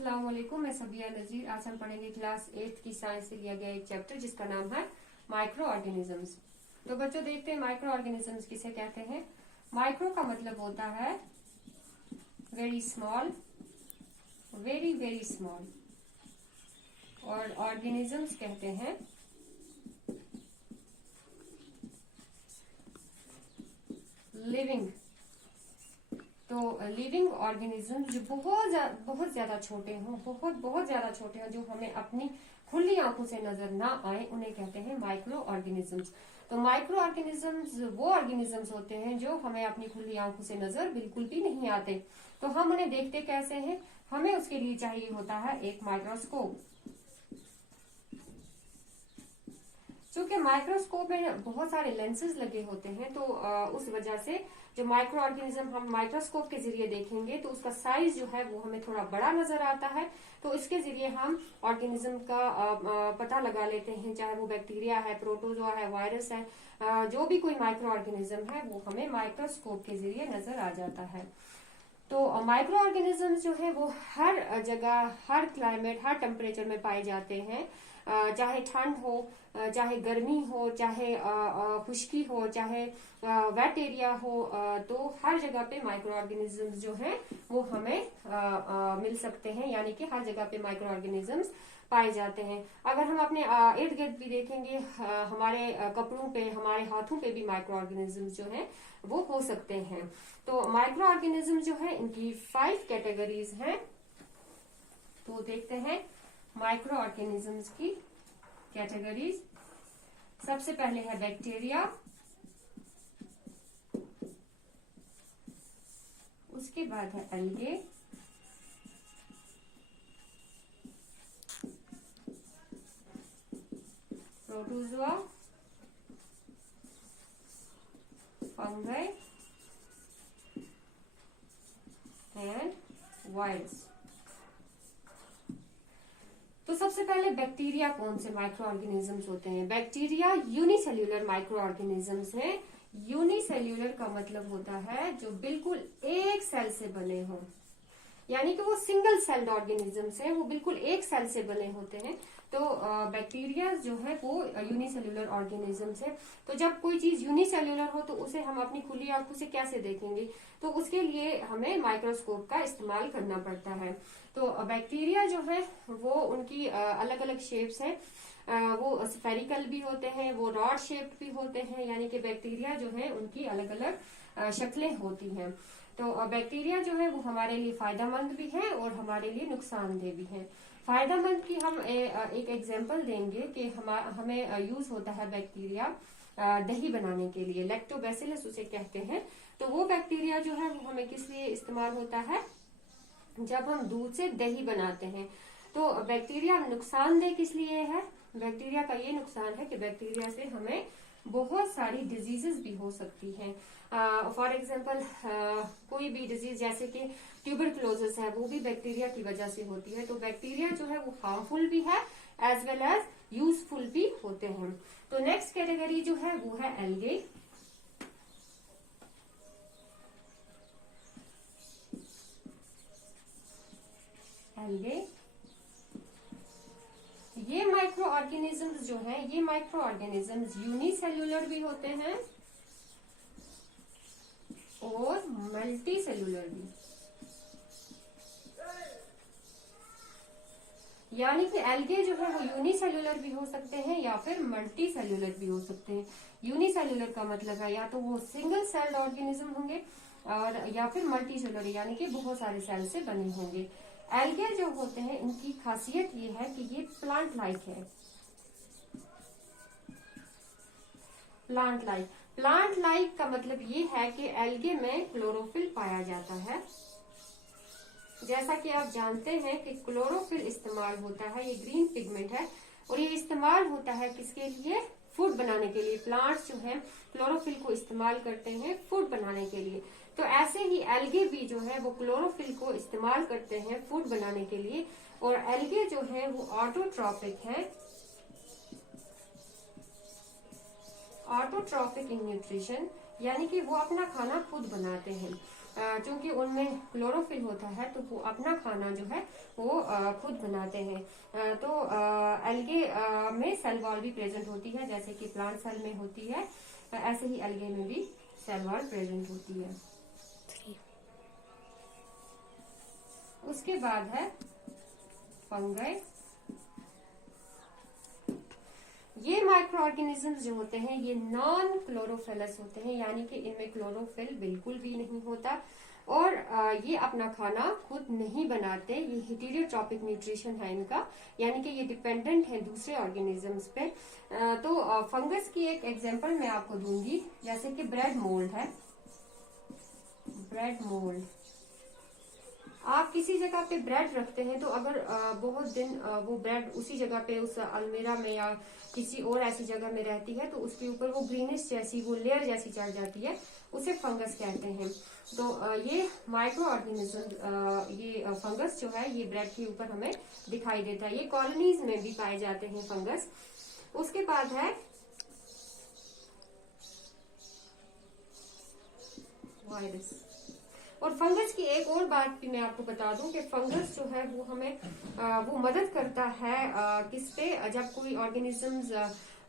अस्सलाम वालेकुम, मैं सबिया नजीर। आज हम पढ़ेंगे क्लास 8 की साइंस से लिया गया एक चैप्टर जिसका नाम है माइक्रो ऑर्गेनिजम्स। तो बच्चों देखते हैं माइक्रो ऑर्गेनिजम्स किसे कहते हैं। माइक्रो का मतलब होता है very small, very very small, और ऑर्गेनिजम्स कहते हैं लिविंग। तो लिविंग ऑर्गेनिज्म जो बहुत ज्यादा छोटे हों, बहुत ज्यादा छोटे हों, जो हमें अपनी खुली आंखों से नजर ना आए, उन्हें कहते हैं माइक्रो ऑर्गेनिजम्स। तो माइक्रो ऑर्गेनिजम्स वो ऑर्गेनिजम्स होते हैं जो हमें अपनी खुली आंखों से नजर बिल्कुल भी नहीं आते। तो हम उन्हें देखते कैसे हैं? हमें उसके लिए चाहिए होता है एक माइक्रोस्कोप। चूंकि माइक्रोस्कोप में बहुत सारे लेंसेज लगे होते हैं, तो उस वजह से जो माइक्रो ऑर्गेनिज्म हम माइक्रोस्कोप के जरिए देखेंगे तो उसका साइज जो है वो हमें थोड़ा बड़ा नजर आता है। तो इसके जरिए हम ऑर्गेनिज्म का पता लगा लेते हैं, चाहे वो बैक्टीरिया है, प्रोटोजोआ है, वायरस है, जो भी कोई माइक्रो ऑर्गेनिज्म है वो हमें माइक्रोस्कोप के जरिए नजर आ जाता है। तो माइक्रो ऑर्गेनिजम्स जो है वो हर जगह, हर क्लाइमेट, हर टेम्परेचर में पाए जाते हैं। चाहे ठंड हो, चाहे गर्मी हो, चाहे खुश्की हो, चाहे वेट एरिया हो, तो हर जगह पे माइक्रो ऑर्गेनिजम्स जो हैं वो हमें मिल सकते हैं, यानी कि हर जगह पे माइक्रो ऑर्गेनिजम्स पाए जाते हैं। अगर हम अपने इर्द गिर्द भी देखेंगे, हमारे कपड़ों पे, हमारे हाथों पे भी माइक्रो ऑर्गेनिजम्स जो हैं वो हो सकते हैं। तो माइक्रो ऑर्गेनिज्म जो है इनकी 5 कैटेगरीज हैं। तो देखते हैं माइक्रो ऑर्गेनिजम्स की कैटेगरीज। सबसे पहले है बैक्टीरिया, उसके बाद है algae, protozoa, fungi and virus. तो सबसे पहले बैक्टीरिया कौन से माइक्रो ऑर्गेनिजम्स होते हैं? बैक्टीरिया यूनिसेल्यूलर माइक्रो ऑर्गेनिजम्स हैं। यूनिसेल्यूलर का मतलब होता है जो बिल्कुल एक सेल से बने हों, यानी कि वो सिंगल सेल्ड ऑर्गेनिजम्स हैं, वो बिल्कुल एक सेल से बने होते हैं। तो बैक्टीरिया जो है वो यूनिसेल्यूलर ऑर्गेनिजम्स है। तो जब कोई चीज यूनिसेल्यूलर हो तो उसे हम अपनी खुली आंखों से कैसे देखेंगे? तो उसके लिए हमें माइक्रोस्कोप का इस्तेमाल करना पड़ता है। तो बैक्टीरिया जो है वो उनकी अलग अलग शेप्स है। वो स्फेरिकल भी होते हैं, वो रॉड शेप्ड भी होते हैं, यानी कि बैक्टीरिया जो है उनकी अलग अलग शक्लें होती हैं। तो बैक्टीरिया जो है वो हमारे लिए फायदेमंद भी है और हमारे लिए नुकसानदेह भी है। फायदेमंद की हम एक एग्जांपल देंगे कि हमें यूज होता है बैक्टीरिया दही बनाने के लिए, लैक्टोबैसिलस उसे कहते हैं। तो वो बैक्टीरिया जो है वो हमें किस लिए इस्तेमाल होता है? जब हम दूध से दही बनाते हैं। तो बैक्टीरिया नुकसानदेह किस लिए है? बैक्टीरिया का ये नुकसान है कि बैक्टीरिया से हमें बहुत सारी डिजीजेस भी हो सकती हैं। फॉर एग्जाम्पल कोई भी डिजीज जैसे कि ट्यूबरक्लोसिस है, वो भी बैक्टीरिया की वजह से होती है। तो बैक्टीरिया जो है वो हार्मफुल भी है एज वेल एज यूजफुल भी होते हैं। तो नेक्स्ट कैटेगरी जो है वो है एल्गे। एल्गे ये माइक्रो ऑर्गेनिजम्स जो हैं, ये माइक्रो ऑर्गेनिजम्स यूनिसेल्यूलर भी होते हैं और मल्टी सेल्यूलर भी, यानी कि एल्गे जो है वो यूनिसेल्यूलर भी हो सकते हैं या फिर मल्टी सेल्यूलर भी हो सकते हैं। यूनिसेल्यूलर का मतलब है या तो वो सिंगल सेल्ड ऑर्गेनिज्म होंगे और या फिर मल्टी सेल्यूलर, यानी कि बहुत सारे सेल से बने होंगे। एल्गे जो होते हैं इनकी खासियत ये है कि ये प्लांट लाइक है। प्लांट लाइक का मतलब ये है कि एल्गे में क्लोरोफिल पाया जाता है। जैसा कि आप जानते हैं कि क्लोरोफिल इस्तेमाल होता है, ये ग्रीन पिगमेंट है और ये इस्तेमाल होता है किसके लिए? फूड बनाने के लिए। प्लांट्स जो हैं क्लोरोफिल को इस्तेमाल करते हैं फूड बनाने के लिए। तो ऐसे ही एल्गे भी जो है वो क्लोरोफिल को इस्तेमाल करते हैं फूड बनाने के लिए। और एल्गे जो है वो ऑटोट्रॉपिक है, ऑटोट्रॉपिक इन न्यूट्रिशन, यानी कि वो अपना खाना खुद बनाते हैं। चूंकि उनमें क्लोरोफिल होता है तो वो अपना खाना जो है वो खुद बनाते हैं। तो एल्गे में सेल वॉल भी प्रेजेंट होती है, जैसे कि प्लांट सेल में होती है, ऐसे ही एल्गे में भी सेल वॉल प्रेजेंट होती है। उसके बाद है फंगाई। ये माइक्रो ऑर्गेनिजम्स जो होते हैं ये नॉन क्लोरोफिलस होते हैं, यानी कि इनमें क्लोरोफिल बिल्कुल भी नहीं होता और ये अपना खाना खुद नहीं बनाते। ये हेटेरोट्रॉपिक न्यूट्रिशन है इनका, यानी कि ये डिपेंडेंट है दूसरे ऑर्गेनिजम्स पे। तो फंगस की एक एग्जांपल मैं आपको दूंगी, जैसे कि ब्रेड मोल्ड है। ब्रेड मोल्ड, आप किसी जगह पे ब्रेड रखते हैं तो अगर बहुत दिन वो ब्रेड उसी जगह पे उस अलमीरा में या किसी और ऐसी जगह में रहती है तो उसके ऊपर वो ग्रीनिश जैसी वो लेयर जैसी चढ़ जाती है, उसे फंगस कहते हैं। तो ये माइक्रो ऑर्गेनिज्म, ये फंगस जो है ये ब्रेड के ऊपर हमें दिखाई देता है। ये कॉलोनीज में भी पाए जाते हैं फंगस। उसके बाद है वायरस। और फंगस की एक और बात भी मैं आपको बता दूं कि फंगस जो है वो हमें वो मदद करता है किस पे, जब कोई ऑर्गेनिजम्स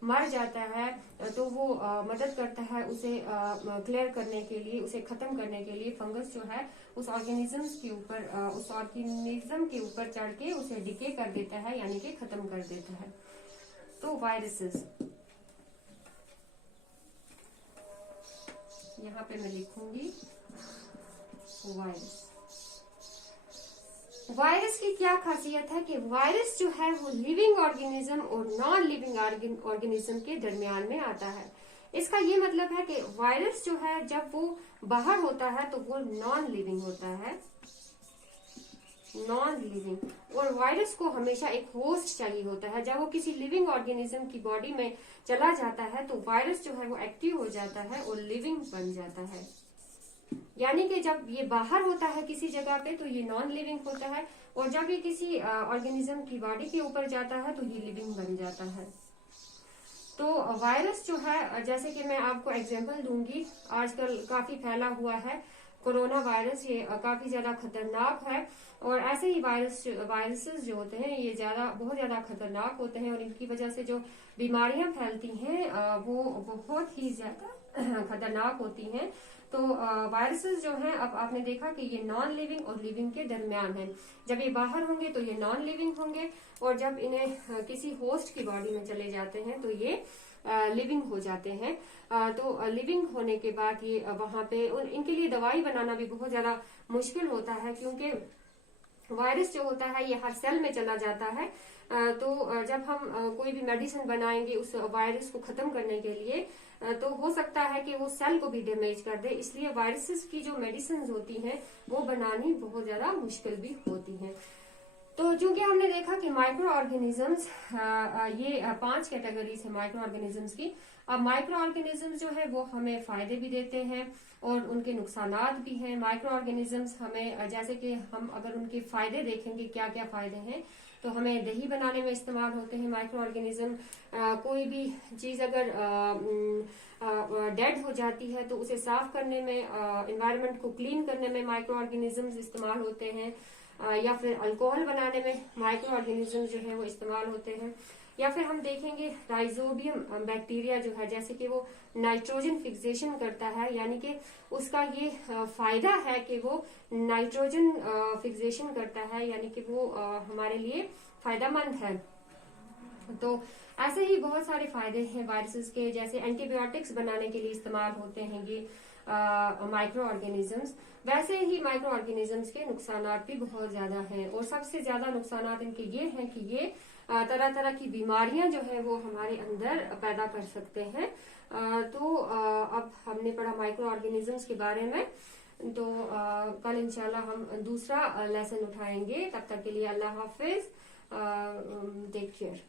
मर जाता है तो वो मदद करता है उसे क्लियर करने के लिए, उसे खत्म करने के लिए। फंगस जो है उस ऑर्गेनिजम्स के ऊपर उस ऑर्गेनिज्म के ऊपर चढ़ के उसे डिके कर देता है, यानी कि खत्म कर देता है। तो वायरसेस, यहाँ पे मैं लिखूंगी वायरस। वायरस की क्या खासियत है कि वायरस जो है वो लिविंग ऑर्गेनिज्म और नॉन लिविंग ऑर्गेनिज्म के दरमियान में आता है। इसका ये मतलब है कि वायरस जो है जब वो बाहर होता है तो वो नॉन लिविंग होता है, नॉन लिविंग। और वायरस को हमेशा एक होस्ट चाहिए होता है। जब वो किसी लिविंग ऑर्गेनिज्म की बॉडी में चला जाता है तो वायरस जो है वो एक्टिव हो जाता है और लिविंग बन जाता है। यानी कि जब ये बाहर होता है किसी जगह पे तो ये नॉन लिविंग होता है, और जब ये किसी ऑर्गेनिज्म की बॉडी के ऊपर जाता है तो ये लिविंग बन जाता है। तो वायरस जो है, जैसे कि मैं आपको एग्जांपल दूंगी, आजकल काफी फैला हुआ है कोरोना वायरस, ये काफी ज्यादा खतरनाक है। और ऐसे ही वायरसेस जो होते हैं ये बहुत ज्यादा खतरनाक होते हैं, और इनकी वजह से जो बीमारियां फैलती हैं वो बहुत ही ज्यादा खतरनाक होती हैं। तो वायरसेस जो हैं, अब आपने देखा कि ये नॉन लिविंग और लिविंग के दरमियान है। जब ये बाहर होंगे तो ये नॉन लिविंग होंगे, और जब इन्हें किसी होस्ट की बॉडी में चले जाते हैं तो ये लिविंग हो जाते हैं। तो लिविंग होने के बाद ये वहां पे इनके लिए दवाई बनाना भी बहुत ज्यादा मुश्किल होता है, क्योंकि वायरस जो होता है ये हर सेल में चला जाता है। तो जब हम कोई भी मेडिसिन बनाएंगे उस वायरस को खत्म करने के लिए, तो हो सकता है कि वो सेल को भी डैमेज कर दे। इसलिए वायरसेस की जो मेडिसिन होती हैं वो बनानी बहुत ज्यादा मुश्किल भी होती हैं। तो चूंकि हमने देखा कि माइक्रो ऑर्गेनिजम्स, ये 5 कैटेगरीज है माइक्रो ऑर्गेनिजम्स की। अब माइक्रो ऑर्गेनिजम्स जो है वो हमें फायदे भी देते हैं और उनके नुकसानात भी हैं। माइक्रो ऑर्गेनिजम्स हमें, जैसे कि हम अगर उनके फायदे देखेंगे क्या क्या फायदे हैं, तो हमें दही बनाने में इस्तेमाल होते हैं माइक्रो ऑर्गेनिज्म। कोई भी चीज अगर डेड हो जाती है तो उसे साफ करने में, एनवायरनमेंट को क्लीन करने में माइक्रो ऑर्गेनिजम्स इस्तेमाल होते हैं। या फिर अल्कोहल बनाने में माइक्रो ऑर्गेनिज्म जो है वो इस्तेमाल होते हैं। या फिर हम देखेंगे राइजोबियम बैक्टीरिया जो है, जैसे कि वो नाइट्रोजन फिक्सेशन करता है, यानी कि उसका ये फायदा है कि वो नाइट्रोजन फिक्सेशन करता है, यानी कि वो हमारे लिए फायदेमंद है। तो ऐसे ही बहुत सारे फायदे हैं वायरसेस के, जैसे एंटीबायोटिक्स बनाने के लिए इस्तेमाल होते हैं ये माइक्रो ऑर्गेनिजम्स। वैसे ही माइक्रो ऑर्गेनिजम्स के नुकसानात भी बहुत ज्यादा हैं, और सबसे ज्यादा नुकसानात इनके ये हैं कि ये तरह तरह की बीमारियां जो है वो हमारे अंदर पैदा कर सकते हैं। तो अब हमने पढ़ा माइक्रो ऑर्गेनिजम्स के बारे में। तो कल इंशाल्लाह हम दूसरा लेसन उठाएंगे। तब तक के लिए अल्लाह हाफिज, टेक केयर।